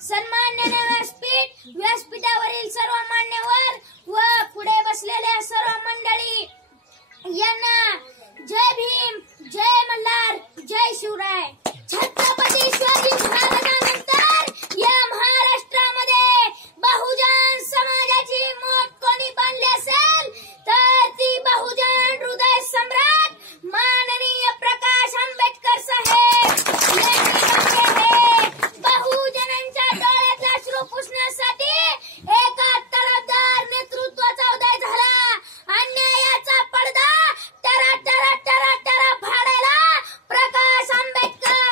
सन्मान्य व्यासपीठावरील सर्व मान्यवर व पुढे बसलेल्या सर्व मंडळी यांना जय भीम, जय मल्हार, जय शिवराय. छत्रपती शिवाजी महाराजांनंतर या महाराष्ट्रामध्ये बहुजन समाजाची मोठ कोणी बांधली असेल तर ती बहुजन हृदय सम्राट माननीय प्रकाश आंबेडकर साहेब यांनी बहुजनांच्या डोळ्यातला अश्रू पुसण्यासाठी एका तडफदार नेतृत्वाचा उदय झाला. अन्यायाचा पडदा ta-ra ta-ra ta-ra ta-ra फाडायला Prakash Ambedkar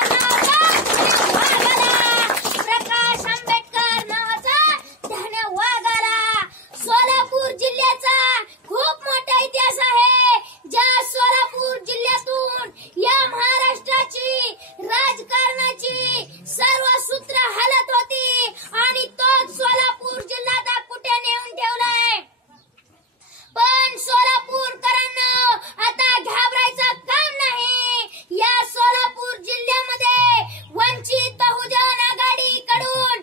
नावाचा ध्यान वागाला. सोलापूर जिल्ह्याचा खूप मोठा इतिहास आहे. ज्या सोलापूर जिल्ह्यातून या महाराष्ट्राची राजकारणाची सर्व सूत्र हलत होती आणि तोच सोलापूर जिल्हा आता कुठे नेऊन ठेवलाय. पण सोलापूरकरांना आता घाबरायचं काम नाही. या सोलापूर जिल्ह्यामध्ये वंचित बहुजन आघाडीकडून